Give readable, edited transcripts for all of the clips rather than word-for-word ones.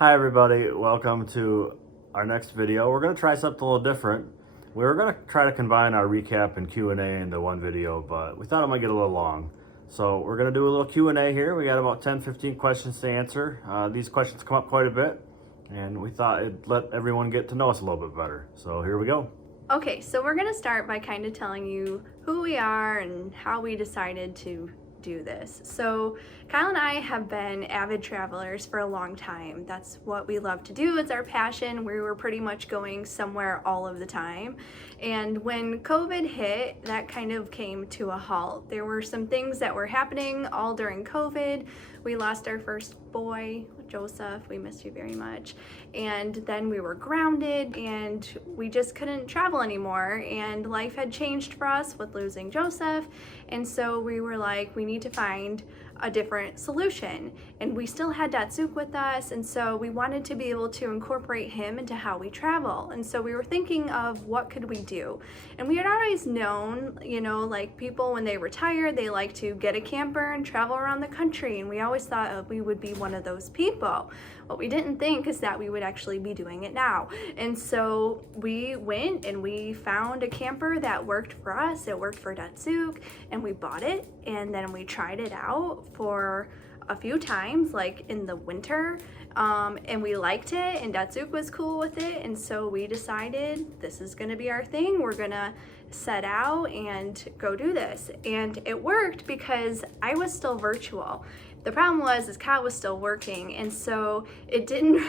Hi everybody, welcome to our next video. We're going to try something a little different. We were going to try to combine our recap and Q&A into one video, but we thought it might get a little long. So we're going to do a little Q&A here. We got about 10-15 questions to answer. These questions come up quite a bit, and we thought it'd let everyone get to know us a little bit better. So here we go. Okay, so we're gonna start by kind of telling you who we are and how we decided to do this. So Kyle and I have been avid travelers for a long time. That's what we love to do. It's our passion. We were pretty much going somewhere all of the time. And when COVID hit, that kind of came to a halt. There were some things that were happening all during COVID. We lost our first boy, Joseph. We missed you very much. And then we were grounded and we just couldn't travel anymore. And life had changed for us with losing Joseph. And so we were like, we need to find a different solution. And we still had Datsuk with us, and so we wanted to be able to incorporate him into how we travel. And so we were thinking of what could we do. And we had always known, like people when they retire, they like to get a camper and travel around the country. And we always thought we would be one of those people. What we didn't think is that we would actually be doing it now. And so we went and we found a camper that worked for us. It worked for Datsuk, and we bought it, and then we tried it out for a few times, like in the winter, and we liked it, and Datsuk was cool with it, and so we decided this is gonna be our thing. We're gonna set out and go do this. And it worked because I was still virtual. The problem was Kyle was still working, and so it didn't,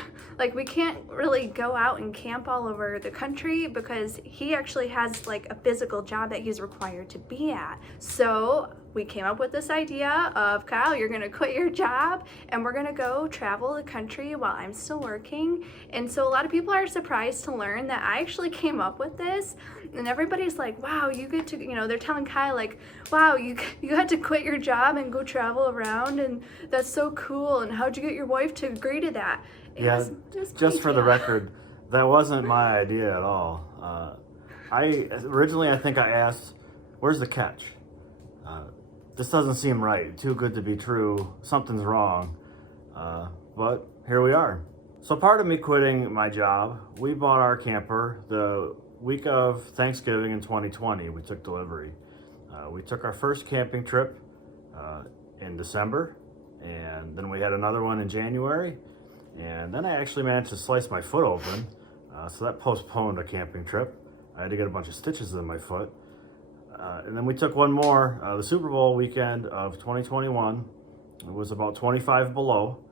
we can't really go out and camp all over the country because he actually has like a physical job that he's required to be at. So we came up with this idea of, Kyle, you're gonna quit your job and we're gonna go travel the country while I'm still working. And so a lot of people are surprised to learn that I actually came up with this, and everybody's like, wow, you get to, they're telling Kyle like, wow, you had to quit your job and go travel around, and that's so cool, and how'd you get your wife to agree to that? Just for the record, that wasn't my idea at all. I think I asked, where's the catch? This doesn't seem right. Too good to be true. Something's wrong. But here we are. So part of me quitting my job, we bought our camper the week of Thanksgiving in 2020. We took delivery. We took our first camping trip in December, and then we had another one in January, and then I actually managed to slice my foot open, so that postponed a camping trip. I had to get a bunch of stitches in my foot. And then we took one more, the Super Bowl weekend of 2021. It was about 25 below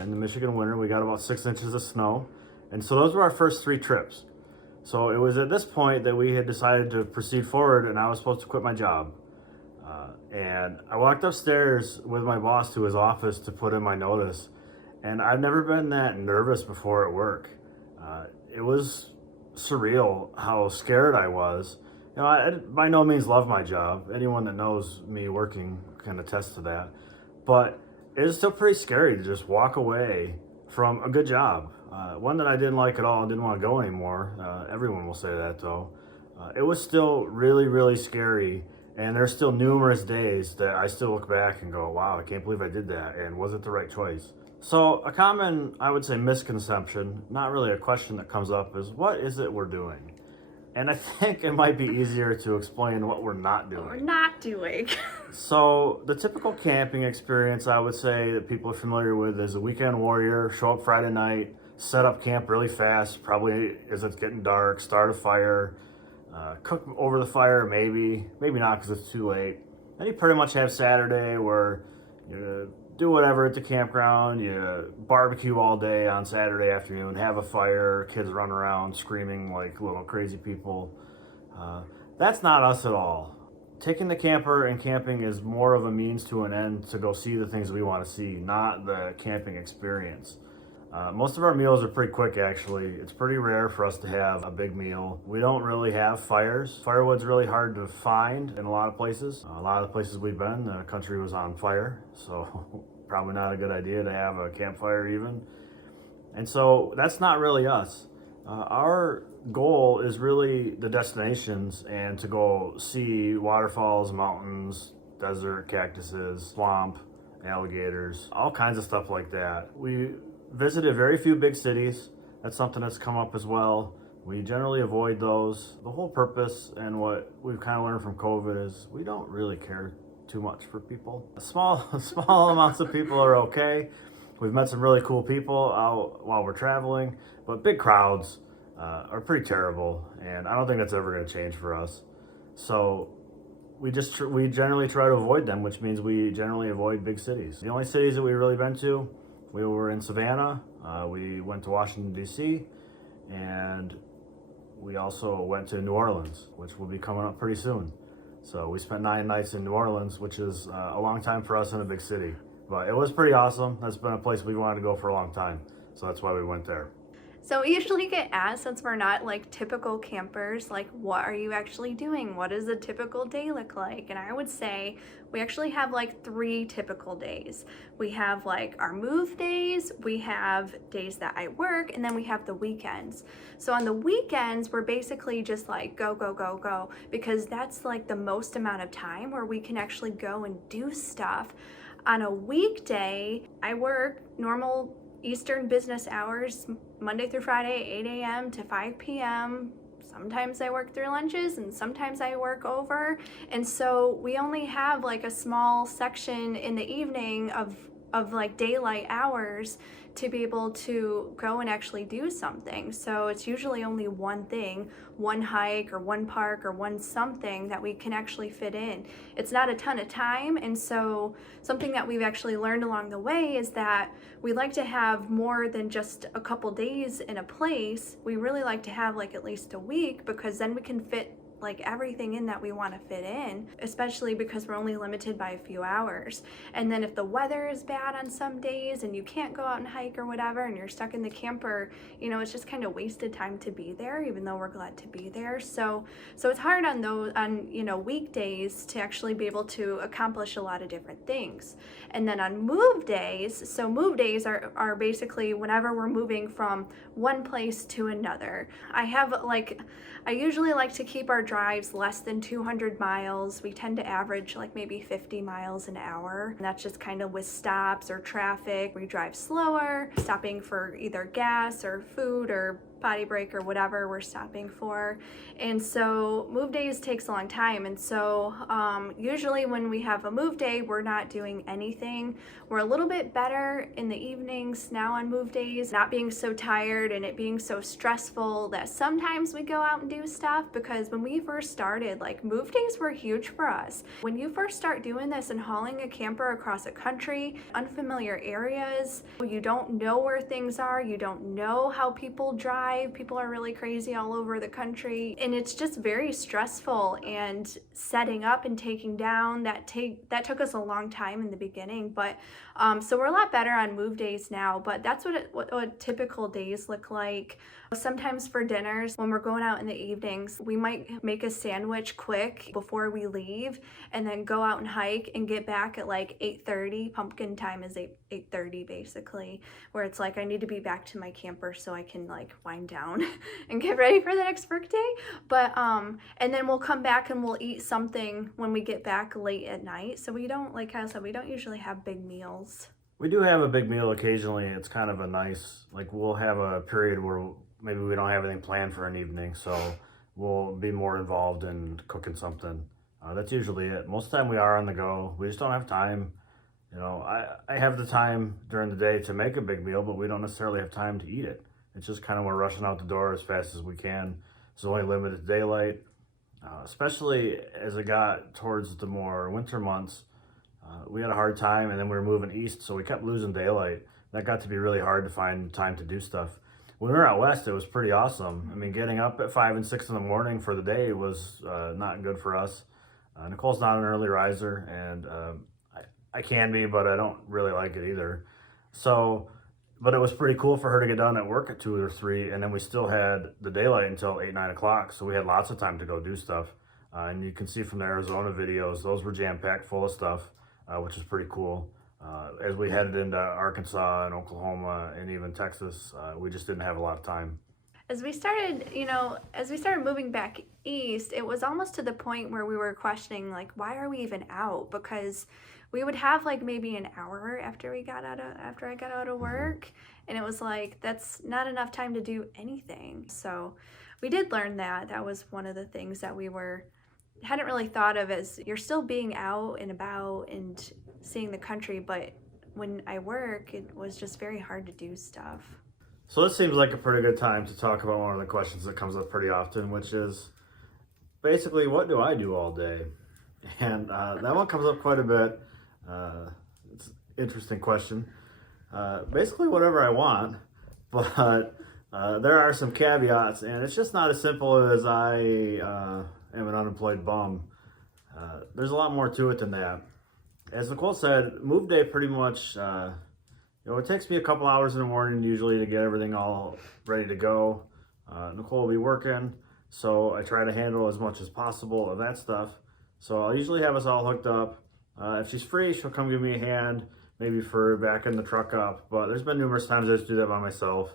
in the Michigan winter. We got about 6 inches of snow. And so those were our first 3 trips. So it was at this point that we had decided to proceed forward, and I was supposed to quit my job. And I walked upstairs with my boss to his office to put in my notice. And I've never been that nervous before at work. It was surreal how scared I was. I by no means love my job. Anyone that knows me working can attest to that. But it was still pretty scary to just walk away from a good job. One that I didn't like at all, didn't want to go anymore. Everyone will say that though. It was still really, really scary. And there's still numerous days that I still look back and go, wow, I can't believe I did that. And was it the right choice? So a common, I would say, misconception, not really a question that comes up, is what is it we're doing? And I think it might be easier to explain what we're not doing. What we're not doing. So the typical camping experience, I would say, that people are familiar with is a weekend warrior, show up Friday night, set up camp really fast, probably as it's getting dark, start a fire, cook over the fire, maybe not because it's too late. Then you pretty much have Saturday where you do whatever at the campground, you barbecue all day on Saturday afternoon, have a fire, kids run around screaming like little crazy people. That's not us at all. Taking the camper and camping is more of a means to an end to go see the things we want to see, not the camping experience. Most of our meals are pretty quick, actually. It's pretty rare for us to have a big meal. We don't really have fires. Firewood's really hard to find in a lot of places. A lot of the places we've been, the country was on fire, so probably not a good idea to have a campfire even. And so that's not really us. Our goal is really the destinations and to go see waterfalls, mountains, desert, cactuses, swamp, alligators, all kinds of stuff like that. We visited very few big cities. That's something that's come up as well. We generally avoid those. The whole purpose and what we've kind of learned from COVID is we don't really care too much for people. Small amounts of people are okay. We've met some really cool people out while we're traveling, but big crowds are pretty terrible, and I don't think that's ever going to change for us. So we generally try to avoid them, which means we generally avoid big cities. The only cities that we've really been to, we were in Savannah, we went to Washington, D.C., and we also went to New Orleans, which will be coming up pretty soon. So we spent 9 nights in New Orleans, which is a long time for us in a big city. But it was pretty awesome. That's been a place we wanted to go for a long time. So that's why we went there. So we usually get asked, since we're not like typical campers, like what are you actually doing? What does a typical day look like? And I would say we actually have like 3 typical days. We have like our move days, we have days that I work, and then we have the weekends. So on the weekends, we're basically just like go, go, go, go, because that's like the most amount of time where we can actually go and do stuff. On a weekday, I work normal Eastern business hours, Monday through Friday, 8 a.m. to 5 p.m. Sometimes I work through lunches and sometimes I work over. And so we only have like a small section in the evening of like daylight hours to be able to go and actually do something. So it's usually only one thing, one hike or one park or one something that we can actually fit in. It's not a ton of time, and so something that we've actually learned along the way is that we like to have more than just a couple days in a place. We really like to have like at least a week, because then we can fit like everything in that we want to fit in, especially because we're only limited by a few hours. And then if the weather is bad on some days and you can't go out and hike or whatever, and you're stuck in the camper, you know, it's just kind of wasted time to be there, even though we're glad to be there. So it's hard on those, you know, weekdays to actually be able to accomplish a lot of different things. And then on move days, so move days are basically whenever we're moving from one place to another. I usually like to keep our drives less than 200 miles. We tend to average like maybe 50 miles an hour. And that's just kind of with stops or traffic. We drive slower, stopping for either gas or food or potty break or whatever we're stopping for. And so move days takes a long time. And so usually when we have a move day, we're not doing anything. We're a little bit better in the evenings now on move days, not being so tired and it being so stressful that sometimes we go out and do stuff. Because when we first started, like, move days were huge for us. When you first start doing this and hauling a camper across a country, unfamiliar areas, you don't know where things are, you don't know how people drive. People are really crazy all over the country, and it's just very stressful. And setting up and taking down, that took us a long time in the beginning. But so we're a lot better on move days now. But that's what typical days look like. Sometimes for dinners, when we're going out in the evenings, we might make a sandwich quick before we leave, and then go out and hike and get back at like 8:30. Pumpkin time is 8:30 basically, where it's like I need to be back to my camper so I can like wind down and get ready for the next work day. But and then we'll come back and we'll eat something when we get back late at night. So we don't, like Kyle said, we don't usually have big meals. We do have a big meal occasionally. It's kind of a nice, like, we'll have a period where maybe we don't have anything planned for an evening, so we'll be more involved in cooking something. That's usually it. Most of the time we are on the go. We just don't have time. You know, I have the time during the day to make a big meal, but we don't necessarily have time to eat it. It's just kind of we're rushing out the door as fast as we can. There's only limited daylight, especially as it got towards the more winter months. We had a hard time, and then we were moving east, so we kept losing daylight. That got to be really hard to find time to do stuff. When we were out west, it was pretty awesome. I mean, getting up at 5 and 6 in the morning for the day was not good for us. Nicole's not an early riser, and I can be, but I don't really like it either. So, but it was pretty cool for her to get done at work at 2 or 3, and then we still had the daylight until 8, 9 o'clock, so we had lots of time to go do stuff. And you can see from the Arizona videos, those were jam-packed full of stuff, which is pretty cool. As we headed into Arkansas and Oklahoma and even Texas, we just didn't have a lot of time. As we started, as we started moving back east, it was almost to the point where we were questioning, like, why are we even out? Because we would have like maybe an hour after I got out of work, and it was like that's not enough time to do anything. So we did learn that. That was one of the things that we hadn't really thought of, as you're still being out and about and seeing the country, but when I work, it was just very hard to do stuff. So this seems like a pretty good time to talk about one of the questions that comes up pretty often, which is basically, what do I do all day? And that one comes up quite a bit. It's an interesting question. Basically, whatever I want, but there are some caveats, and it's just not as simple as I am an unemployed bum. There's a lot more to it than that. As Nicole said, move day pretty much, it takes me a couple hours in the morning usually to get everything all ready to go. Nicole will be working, so I try to handle as much as possible of that stuff. So I'll usually have us all hooked up. If she's free, she'll come give me a hand, maybe for backing the truck up. But there's been numerous times I just do that by myself.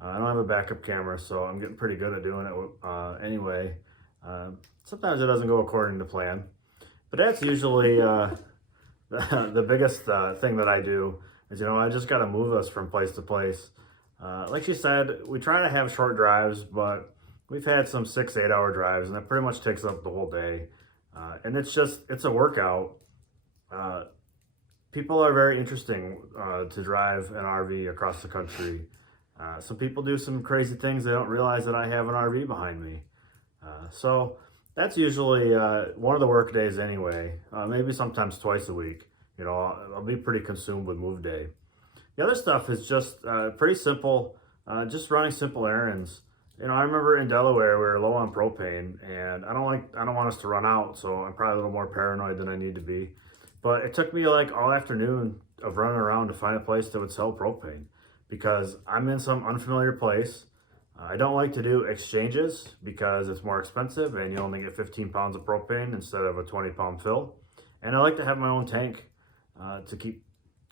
I don't have a backup camera, so I'm getting pretty good at doing it anyway. Sometimes it doesn't go according to plan. But that's usually the biggest thing that I do is, I just got to move us from place to place. Like she said, we try to have short drives, but we've had some 6-8 hour drives, and that pretty much takes up the whole day. And it's a workout. People are very interesting to drive an RV across the country. Some people do some crazy things. They don't realize that I have an RV behind me. So that's usually one of the work days anyway, maybe sometimes twice a week. I'll be pretty consumed with move day. The other stuff is just pretty simple, just running simple errands. I remember in Delaware, we were low on propane, and I don't want us to run out, so I'm probably a little more paranoid than I need to be. But it took me like all afternoon of running around to find a place that would sell propane, because I'm in some unfamiliar place. I don't like to do exchanges because it's more expensive and you only get 15 pounds of propane instead of a 20-pound fill. And I like to have my own tank to keep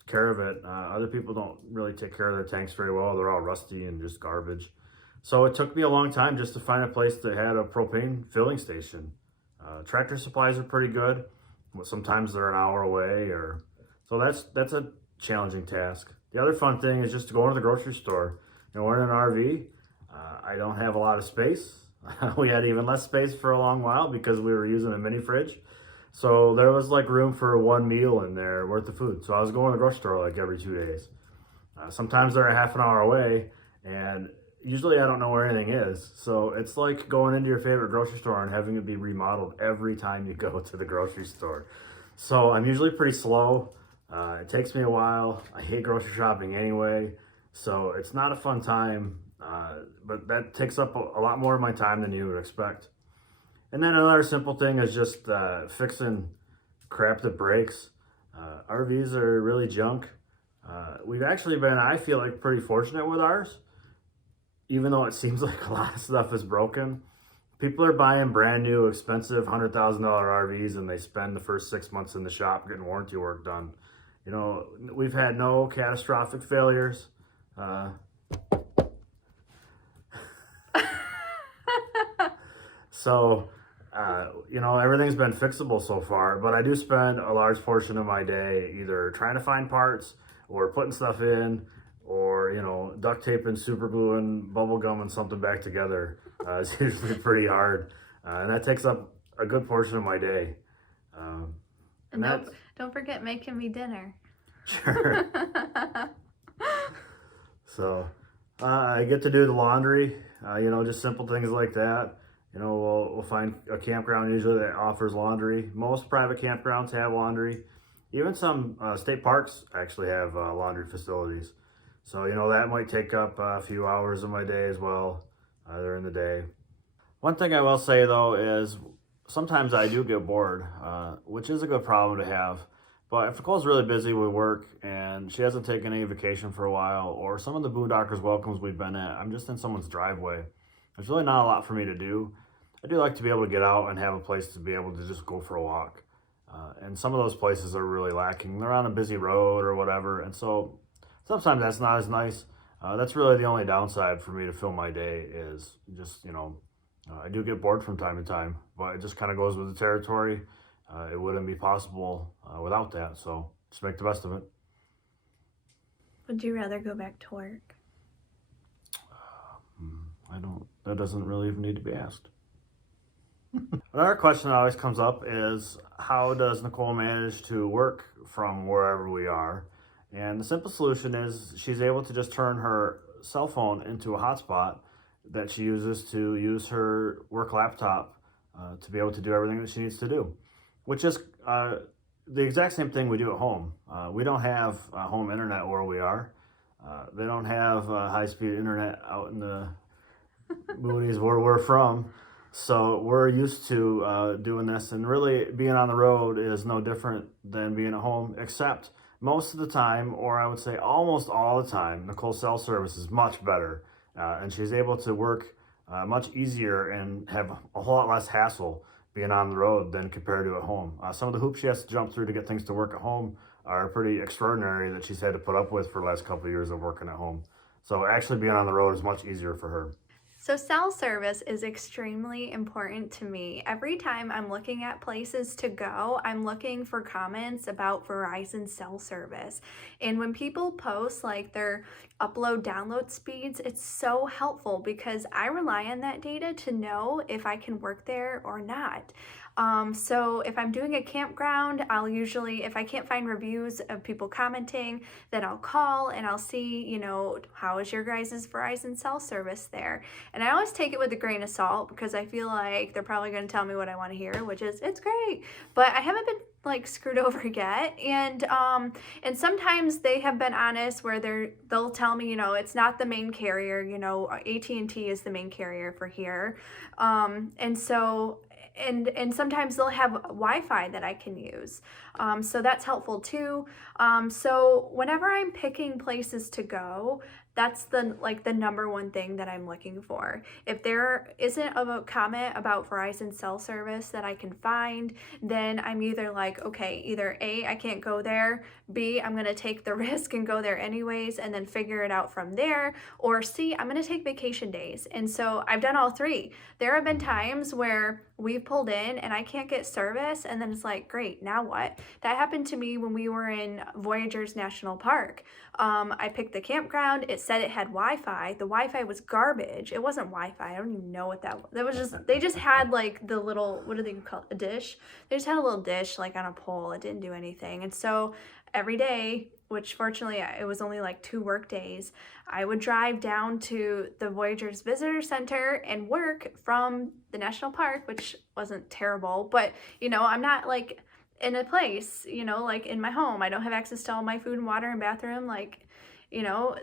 care of it. Other people don't really take care of their tanks very well. They're all rusty and just garbage. So it took me a long time just to find a place that had a propane filling station. Tractor Supplies are pretty good. Sometimes they're an hour away, so that's a challenging task. The other fun thing is just to go into the grocery store. We're in an RV. I don't have a lot of space. We had even less space for a long while because we were using a mini fridge. So there was like room for one meal in there worth of food. So I was going to the grocery store like every 2 days. Sometimes they're a half an hour away, and usually I don't know where anything is. So it's like going into your favorite grocery store and having it be remodeled every time you go to the grocery store. So I'm usually pretty slow. It takes me a while. I hate grocery shopping anyway. So it's not a fun time, but that takes up a lot more of my time than you would expect. And then another simple thing is just fixing crap that breaks. RVs are really junk. We've actually been, I feel like, pretty fortunate with ours. Even though it seems like a lot of stuff is broken, people are buying brand new, expensive $100,000 RVs, and they spend the first 6 months in the shop getting warranty work done. We've had no catastrophic failures. So, everything's been fixable so far, but I do spend a large portion of my day either trying to find parts or putting stuff in, or, duct taping, super gluing, bubble gum, and something back together. It's usually pretty hard. And that takes up a good portion of my day. And don't forget making me dinner. Sure. So, I get to do the laundry, just simple things like that. We'll find a campground usually that offers laundry. Most private campgrounds have laundry. Even some state parks actually have laundry facilities. So, that might take up a few hours of my day as well, during the day. One thing I will say, though, is sometimes I do get bored, which is a good problem to have. But if Nicole's really busy with work and she hasn't taken any vacation for a while, or some of the Boondockers welcomes we've been at, I'm just in someone's driveway. There's really not a lot for me to do. I do like to be able to get out and have a place to be able to just go for a walk. And some of those places are really lacking. They're on a busy road or whatever, and so sometimes that's not as nice. That's really the only downside for me to fill my day is just, I do get bored from time to time, but it just kind of goes with the territory. It wouldn't be possible without that. So just make the best of it. Would you rather go back to work? That doesn't really even need to be asked. Another question that always comes up is how does Nicole manage to work from wherever we are? And the simple solution is she's able to just turn her cell phone into a hotspot that she uses to use her work laptop to be able to do everything that she needs to do, which is the exact same thing we do at home. We don't have home internet where we are. They don't have high-speed internet out in the boonies where we're from. So we're used to doing this, and really being on the road is no different than being at home, except most of the time, or I would say almost all the time, Nicole's cell service is much better, and she's able to work much easier and have a whole lot less hassle being on the road than compared to at home. Some of the hoops she has to jump through to get things to work at home are pretty extraordinary that she's had to put up with for the last couple of years of working at home. So actually being on the road is much easier for her. So cell service is extremely important to me. Every time I'm looking at places to go, I'm looking for comments about Verizon cell service. And when people post like their upload download speeds, it's so helpful because I rely on that data to know if I can work there or not. So if I'm doing a campground, I'll usually, if I can't find reviews of people commenting, then I'll call and I'll see, how is your guys' Verizon cell service there? And I always take it with a grain of salt because I feel like they're probably going to tell me what I want to hear, which is, it's great. But I haven't been like screwed over yet, and sometimes they have been honest where they'll tell me it's not the main carrier, AT&T is the main carrier for here, and sometimes they'll have Wi-Fi that I can use, so that's helpful too. So whenever I'm picking places to go, that's the number one thing that I'm looking for. If there isn't a comment about Verizon cell service that I can find, then I'm either like, okay, either A, I can't go there, B, I'm gonna take the risk and go there anyways and then figure it out from there, or C, I'm gonna take vacation days. And so I've done all three. There have been times where we've pulled in and I can't get service, and then it's like, great, now what? That happened to me when we were in Voyageurs National Park. I picked the campground. It said it had Wi-Fi. The Wi-Fi was garbage. It wasn't Wi-Fi. I don't even know what that was. That was just, they just had like the little, what do they call it? A dish? They just had a little dish like on a pole. It didn't do anything. And so every day, which fortunately it was only like 2 work days, I would drive down to the Voyageurs Visitor Center and work from the national park, which wasn't terrible, but I'm not like in a place, like in my home. I don't have access to all my food and water and bathroom,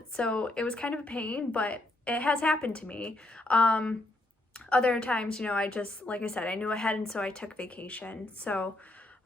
so it was kind of a pain, but it has happened to me. Other times, I just, like I said, I knew ahead, and so I took vacation. So,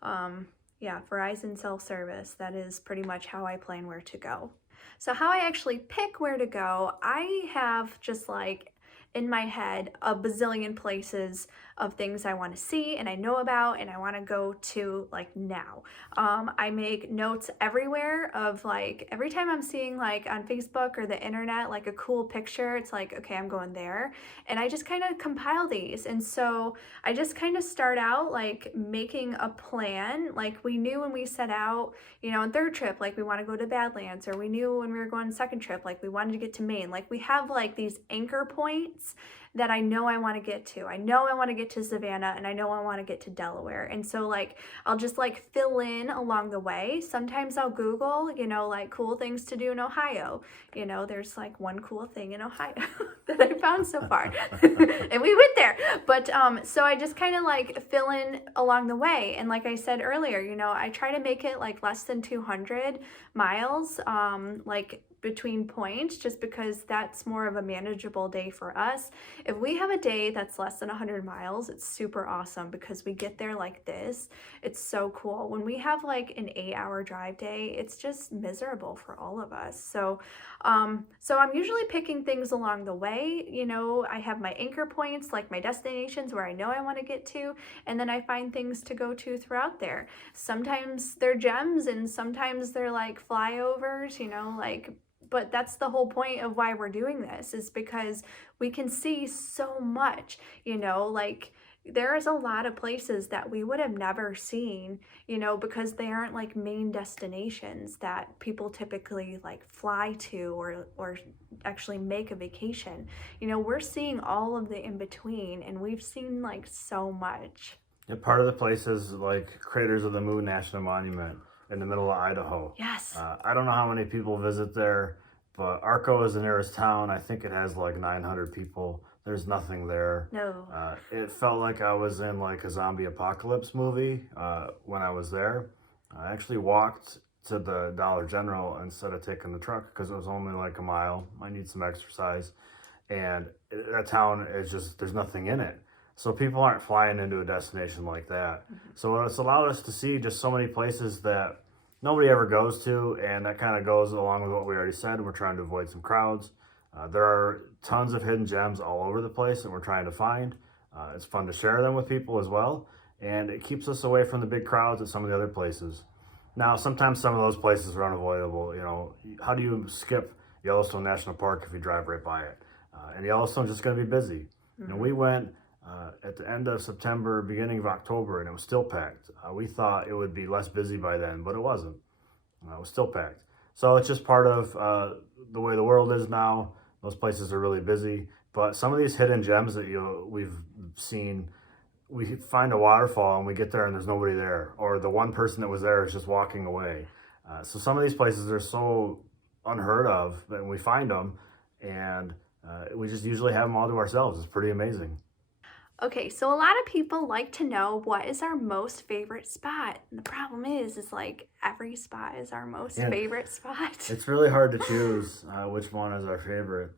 yeah, Verizon cell service, that is pretty much how I plan where to go. So how I actually pick where to go, I have just like in my head a bazillion places of things I want to see and I know about and I want to go to like now. I make notes everywhere of like every time I'm seeing like on Facebook or the internet like a cool picture, it's like, okay, I'm going there, and I just kind of compile these. And so I just kind of start out like making a plan. Like we knew when we set out, on third trip, like we want to go to Badlands, or we knew when we were going second trip, like we wanted to get to Maine. Like we have like these anchor points that I know I want to get to. I know I want to get to Savannah, and I know I want to get to Delaware. And so like I'll just like fill in along the way. Sometimes I'll Google, like cool things to do in Ohio. There's like one cool thing in Ohio that I found so far. And we went there. But so I just kind of like fill in along the way. And like I said earlier, I try to make it like less than 200 miles, like between points, just because that's more of a manageable day for us. If we have a day that's less than 100 miles, it's super awesome because we get there like this. It's so cool. When we have like an 8-hour drive day, it's just miserable for all of us. So I'm usually picking things along the way. I have my anchor points, like my destinations where I know I want to get to, and then I find things to go to throughout there. Sometimes they're gems and sometimes they're like flyovers, like but that's the whole point of why we're doing this, is because we can see so much, you know, like there is a lot of places that we would have never seen, you know, because they aren't like main destinations that people typically like fly to or actually make a vacation. You know, we're seeing all of the in between, and we've seen like so much. Yeah, part of the place is like Craters of the Moon National Monument in the middle of Idaho. Yes. I don't know how many people visit there, but Arco is the nearest town. I think it has like 900 people. There's nothing there. No. It felt like I was in like a zombie apocalypse movie when I was there. I actually walked to the Dollar General instead of taking the truck because it was only like a mile. I need some exercise. And that town is just, there's nothing in it. So people aren't flying into a destination like that. So it's allowed us to see just so many places that nobody ever goes to, and that kind of goes along with what we already said. We're trying to avoid some crowds. There are tons of hidden gems all over the place that we're trying to find. It's fun to share them with people as well, and it keeps us away from the big crowds at some of the other places. Now, sometimes some of those places are unavoidable. You know, how do you skip Yellowstone National Park if you drive right by it? And Yellowstone's just going to be busy. And we went at the end of September, beginning of October, and it was still packed. We thought it would be less busy by then, but it wasn't. It was still packed. So it's just part of the way the world is now. Those places are really busy. But some of these hidden gems that we've seen, we find a waterfall and we get there and there's nobody there. Or the one person that was there is just walking away. So some of these places are so unheard of, and we find them, and we just usually have them all to ourselves. It's pretty amazing. Okay, so a lot of people like to know what is our most favorite spot. And the problem is like every spot is our most favorite spot. It's really hard to choose which one is our favorite.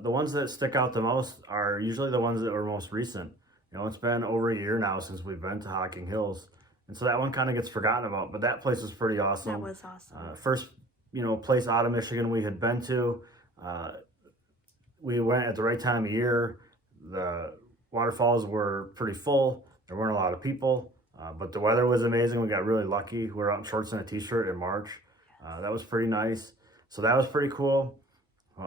The ones that stick out the most are usually the ones that were most recent. You know, it's been over a year now since we've been to Hocking Hills. And so that one kind of gets forgotten about, but that place was pretty awesome. That was awesome. First, place out of Michigan we had been to. We went at the right time of year. The waterfalls were pretty full. There weren't a lot of people, but the weather was amazing. We got really lucky. We were out in shorts and a t-shirt in March. That was pretty nice. So that was pretty cool.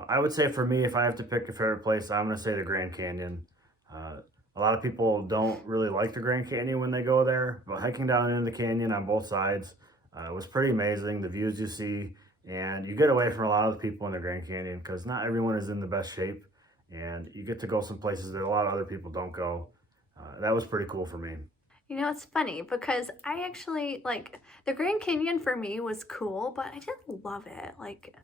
I would say for me, if I have to pick a favorite place, I'm going to say the Grand Canyon. A lot of people don't really like the Grand Canyon when they go there, but hiking down into the canyon on both sides was pretty amazing. The views you see, and you get away from a lot of the people in the Grand Canyon because not everyone is in the best shape, and you get to go some places that a lot of other people don't go. That was pretty cool for me. You know, it's funny because I actually, like, the Grand Canyon for me was cool, but I didn't love it. Like,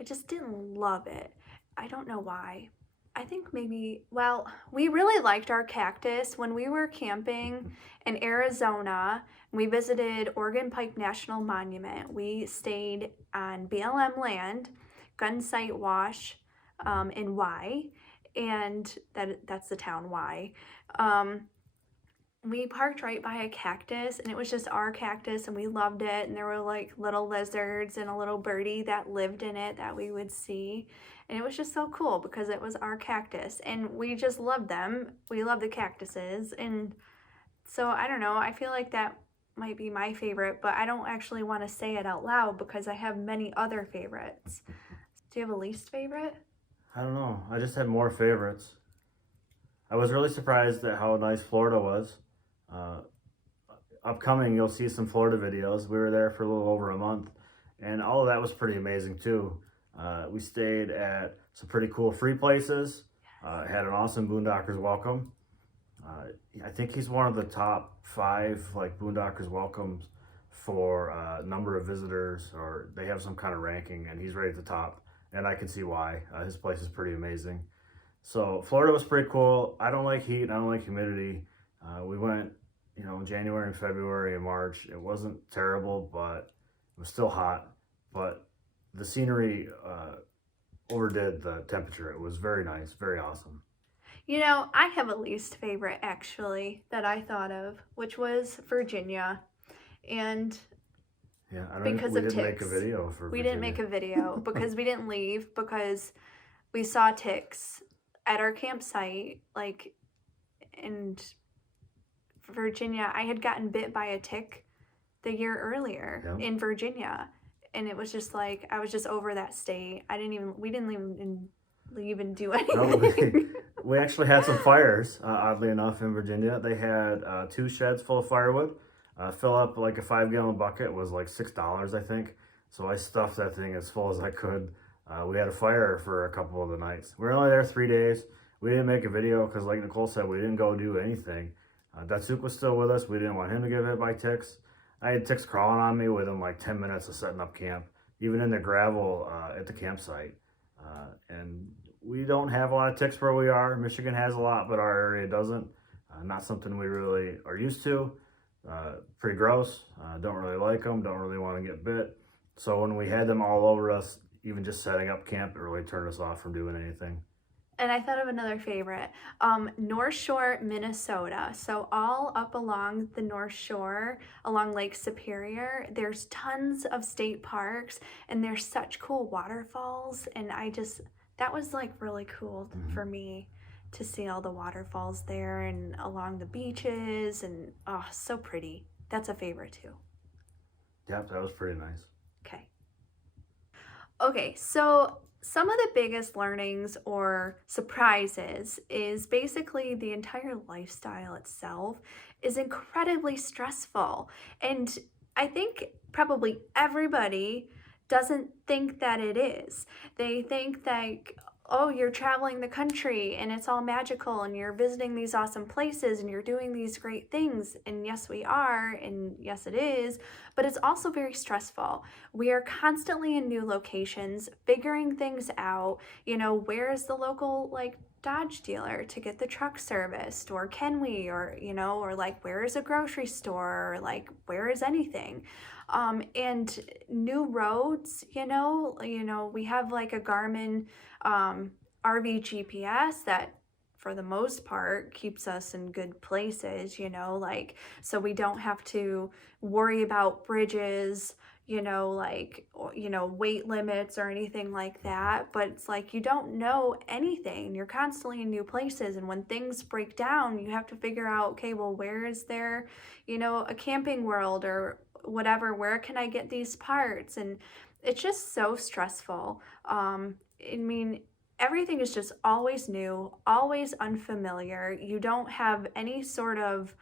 I just didn't love it. I don't know why. I think maybe, well, we really liked our cactus when we were camping in Arizona. We visited Oregon Pike National Monument. We stayed on BLM land, Gunsight Wash in Y, and that's the town Y. We parked right by a cactus, and it was just our cactus, and we loved it. And there were like little lizards and a little birdie that lived in it that we would see. And it was just so cool because it was our cactus, and we just loved them. We love the cactuses. And so I don't know, I feel like that might be my favorite, but I don't actually want to say it out loud because I have many other favorites. Do you have a least favorite? I don't know. I just had more favorites. I was really surprised at how nice Florida was. Upcoming, you'll see some Florida videos. We were there for a little over a month, and all of that was pretty amazing too. We stayed at some pretty cool free places. Had an awesome Boondockers welcome. I think he's one of the top 5 like Boondockers welcomes for number of visitors, or they have some kind of ranking, and he's right at the top. And I can see why. His place is pretty amazing. So Florida was pretty cool. I don't like heat. I don't like humidity. We went, January and February and March. It wasn't terrible, but it was still hot. But the scenery overdid the temperature. It was very nice, very awesome. You know, I have a least favorite actually that I thought of, which was Virginia. And yeah, because we of didn't ticks. make a video for We Virginia. didn't make a video because we didn't leave because we saw ticks at our campsite, like in Virginia. I had gotten bit by a tick the year earlier in Virginia. and it was just like I was just over that state. We didn't even do No, anything. we actually had some fires, oddly enough, in Virginia. They had 2 sheds full of firewood. Fill up like a 5-gallon bucket was like $6, I think. So I stuffed that thing as full as I could. We had a fire for a couple of the nights. We were only there 3 days. We didn't make a video because, like Nicole said, we didn't go do anything. Datsuk was still with us. We didn't want him to get hit by ticks. I had ticks crawling on me within like 10 minutes of setting up camp, even in the gravel at the campsite. And we don't have a lot of ticks where we are. Michigan has a lot, but our area doesn't. Not something we really are used to. Pretty gross. Don't really like them. Don't really want to get bit. So when we had them all over us, even just setting up camp, it really turned us off from doing anything. And I thought of another favorite, North Shore, Minnesota. So all up along the North Shore, along Lake Superior, there's tons of state parks, and there's such cool waterfalls. And that was like really cool for me to see all the waterfalls there and along the beaches, and oh, so pretty. That's a favorite too. Yep, that was pretty nice. Okay, so some of the biggest learnings or surprises is basically the entire lifestyle itself is incredibly stressful. And I think probably everybody doesn't think that it is. They think that, oh, you're traveling the country and it's all magical and you're visiting these awesome places and you're doing these great things. And yes, we are, and yes, it is, but it's also very stressful. We are constantly in new locations, figuring things out. Where is the local Dodge dealer to get the truck serviced, or can we, or where is a grocery store, or where is anything? And new roads, we have a Garmin RV GPS that for the most part keeps us in good places, so we don't have to worry about bridges, weight limits or anything like that. But it's you don't know anything. You're constantly in new places, and when things break down, you have to figure out, okay, well, where is there, a Camping World or whatever, where can I get these parts? And it's just so stressful. Everything is just always new, always unfamiliar. You don't have any sort of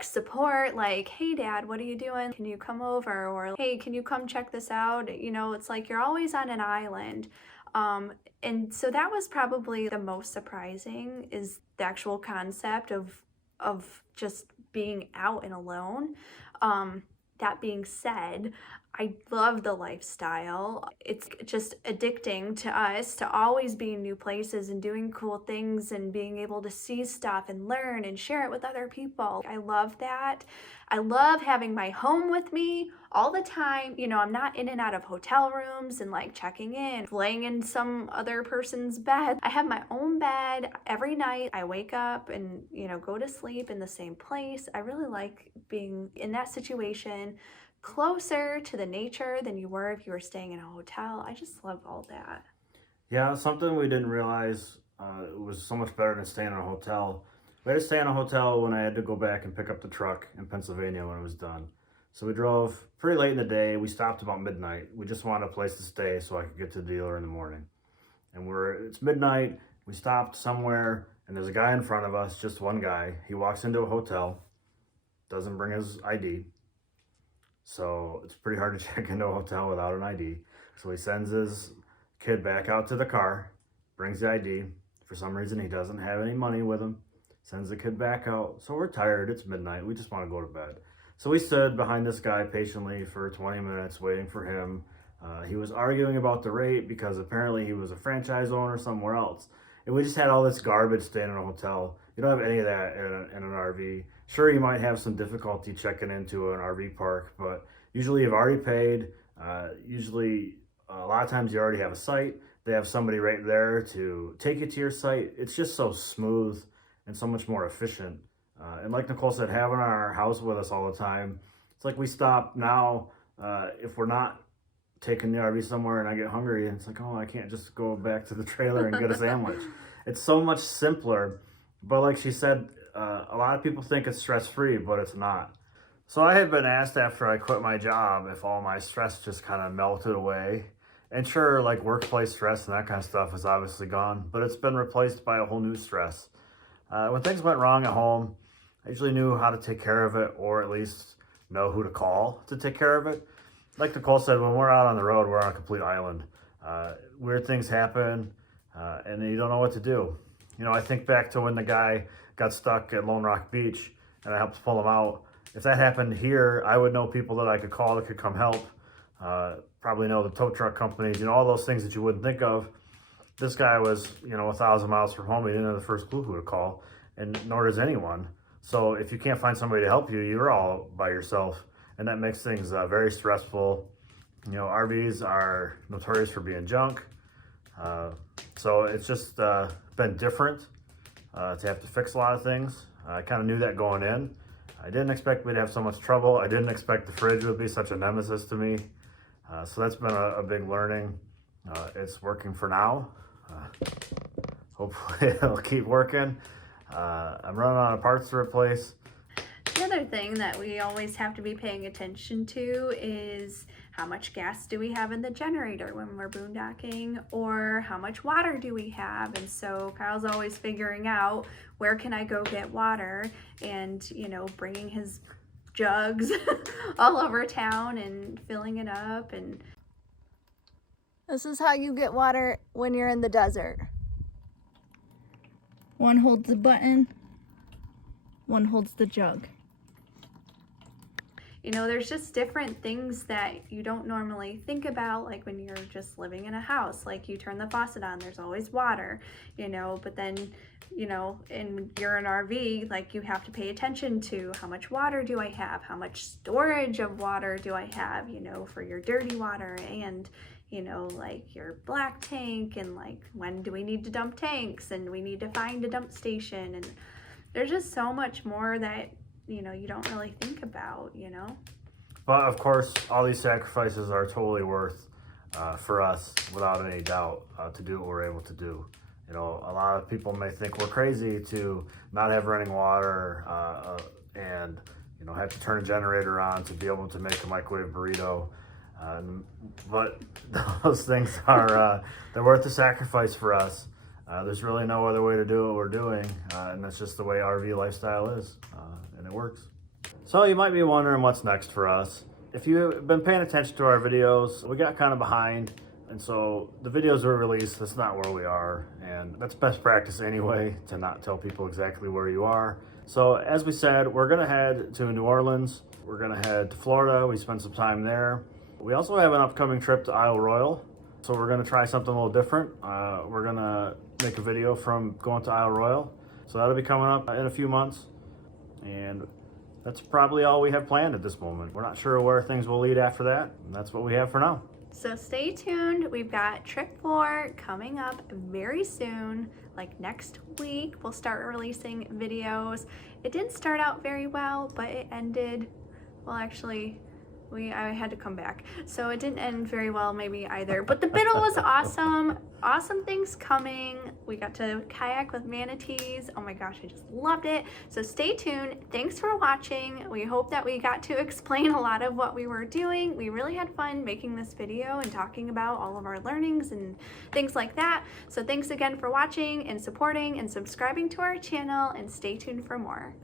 support, hey Dad, what are you doing? Can you come over? Or hey, can you come check this out? It's you're always on an island. And so that was probably the most surprising, is the actual concept of just being out and alone. That being said, I love the lifestyle. It's just addicting to us to always be in new places and doing cool things and being able to see stuff and learn and share it with other people. I love that. I love having my home with me all the time. I'm not in and out of hotel rooms and checking in, laying in some other person's bed. I have my own bed every night. I wake up and, go to sleep in the same place. I really like being in that situation, closer to the nature than you were if you were staying in a hotel. I just love all that. Yeah, something we didn't realize was so much better than staying in a hotel. We had to stay in a hotel when I had to go back and pick up the truck in Pennsylvania when it was done. So we drove pretty late in the day. We stopped about midnight. We just wanted a place to stay so I could get to the dealer in the morning. And it's midnight. We stopped somewhere, and there's a guy in front of us, just one guy. He walks into a hotel, doesn't bring his ID. So it's pretty hard to check into a hotel without an ID. So he sends his kid back out to the car, brings the ID. For some reason, he doesn't have any money with him. Sends the kid back out. So we're tired. It's midnight. We just want to go to bed. So we stood behind this guy patiently for 20 minutes waiting for him. He was arguing about the rate because apparently he was a franchise owner somewhere else. And we just had all this garbage staying in a hotel. You don't have any of that in an RV. Sure, you might have some difficulty checking into an RV park, but usually you've already paid. Usually, a lot of times you already have a site. They have somebody right there to take you to your site. It's just so smooth and so much more efficient. And like Nicole said, having our house with us all the time, it's we stop now if we're not taking the RV somewhere and I get hungry, and it's oh, I can't just go back to the trailer and get a sandwich. It's so much simpler. But like she said, a lot of people think it's stress-free, but it's not. So I had been asked after I quit my job if all my stress just kind of melted away. And sure, like workplace stress and that kind of stuff is obviously gone, but it's been replaced by a whole new stress. When things went wrong at home, I usually knew how to take care of it, or at least know who to call to take care of it. Like Nicole said, when we're out on the road, we're on a complete island. Weird things happen, and you don't know what to do. You know, I think back to when the guy got stuck at Lone Rock Beach, and I helped pull him out. If that happened here, I would know people that I could call that could come help. Probably know the tow truck companies, you know, all those things that you wouldn't think of. This guy was, you know, 1,000 miles from home. He didn't have the first clue who to call, and nor does anyone. So if you can't find somebody to help you, you're all by yourself, and that makes things very stressful. You know, RVs are notorious for being junk. So it's just been different to have to fix a lot of things. I kind of knew that going in. I didn't expect we'd have so much trouble. I didn't expect the fridge would be such a nemesis to me. So that's been a big learning. It's working for now. Hopefully it'll keep working. I'm running out of parts to replace. The other thing that we always have to be paying attention to is how much gas do we have in the generator when we're boondocking, or how much water do we have. And so Kyle's always figuring out, where can I go get water, and, you know, bringing his jugs all over town and filling it up. And this is how you get water when you're in the desert. One holds the button, one holds the jug. You know, there's just different things that you don't normally think about, like when you're just living in a house. Like, you turn the faucet on, there's always water, you know, but then, you know, and you're an RV, like, you have to pay attention to how much water do I have, how much storage of water do I have, you know, for your dirty water, and, you know, like your black tank, and like, when do we need to dump tanks, and we need to find a dump station. And there's just so much more that, you know, you don't really think about, you know. But of course, all these sacrifices are totally worth for us, without any doubt, to do what we're able to do. You know, a lot of people may think we're crazy to not have running water and, you know, have to turn a generator on to be able to make a microwave burrito. But those things are, they're worth the sacrifice for us. There's really no other way to do what we're doing, and that's just the way RV lifestyle is, and it works. So you might be wondering what's next for us. If you've been paying attention to our videos, we got kind of behind, and so the videos were released, that's not where we are, and that's best practice anyway, to not tell people exactly where you are. So as we said, we're gonna head to New Orleans, we're gonna head to Florida, we spent some time there. We also have an upcoming trip to Isle Royale, so we're gonna try something a little different. We're gonna make a video from going to Isle Royale, so that'll be coming up in a few months, and that's probably all we have planned at this moment. We're not sure where things will lead after that, and that's what we have for now. So stay tuned. We've got trip 4 coming up very soon, like next week. We'll start releasing videos. It didn't start out very well, but it ended, well, actually, I had to come back. So it didn't end very well maybe either, but the biddle was awesome. Awesome things coming. We got to kayak with manatees. Oh my gosh, I just loved it. So stay tuned. Thanks for watching. We hope that we got to explain a lot of what we were doing. We really had fun making this video and talking about all of our learnings and things like that. So thanks again for watching and supporting and subscribing to our channel, and stay tuned for more.